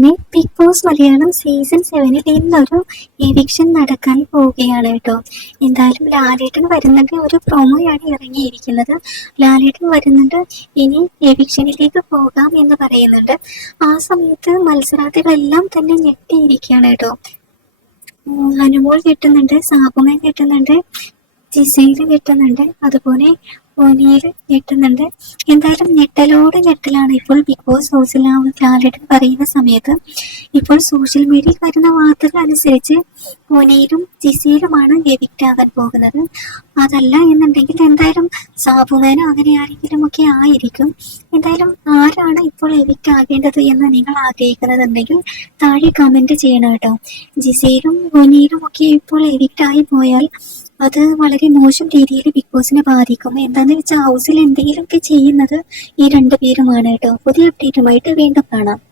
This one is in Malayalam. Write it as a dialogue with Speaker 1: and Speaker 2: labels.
Speaker 1: അങ്ങനെ ബിഗ് ബോസ് മലയാളം സീസൺ സെവനിൽ ഇന്നൊരു എവിക്ഷൻ നടക്കാൻ പോവുകയാണ് കേട്ടോ. എന്തായാലും ലാലേട്ടൻ വരുന്നുണ്ട് ഒരു പ്രൊമോയാണ് ഇറങ്ങിയിരിക്കുന്നത്. ലാലേട്ടൻ വരുന്നുണ്ട് ഇനി എവിക്ഷനിലേക്ക് പോകാം എന്ന് പറയുന്നുണ്ട്. ആ സമയത്ത് മത്സരാർത്ഥികളെല്ലാം തന്നെ ഞെട്ടിയിരിക്കുകയാണ് കേട്ടോ. അനുമോൾ കിട്ടുന്നുണ്ട് സാബുമൻ കിട്ടുന്നുണ്ട് ജിസൈൽ കിട്ടുന്നുണ്ട് അതുപോലെ ഒനിയിൽ ഞെട്ടുന്നുണ്ട്. എന്തായാലും ഞെട്ടലോട് ഞെട്ടലാണ് ഇപ്പോൾ ബിഗ് ബോസ് ഹൗസിൽ ലാലേട്ടൻ പറയുന്ന സമയത്ത്. ഇപ്പോൾ സോഷ്യൽ മീഡിയയിൽ വരുന്ന വാർത്തകൾ അനുസരിച്ച് പൂനെയിലും ജിസയിലുമാണ് എവിക്റ്റ് ആകാൻ പോകുന്നത്. അതല്ല എന്നുണ്ടെങ്കിൽ എന്തായാലും സാബുമേനോ അങ്ങനെ ആരെങ്കിലും ഒക്കെ ആയിരിക്കും. എന്തായാലും ആരാണ് ഇപ്പോൾ എവിക്റ്റ് ആകേണ്ടത് എന്ന് നിങ്ങൾ ആഗ്രഹിക്കുന്നതുണ്ടെങ്കിൽ താഴെ കമന്റ് ചെയ്യണം കേട്ടോ. ജിസയിലും പൂനെയിലും ഒക്കെ ഇപ്പോൾ എവിക്റ്റ് ആയി പോയാൽ അത് വളരെ മോശം രീതിയിൽ ബിഗ് ബോസിനെ ബാധിക്കും. എന്താന്ന് വെച്ചാൽ ഹൗസിൽ എന്തെങ്കിലുമൊക്കെ ചെയ്യുന്നത് ഈ രണ്ടുപേരുമാണ് കേട്ടോ. പുതിയ അപ്ഡേറ്റുമായിട്ട് വീണ്ടും കാണാം.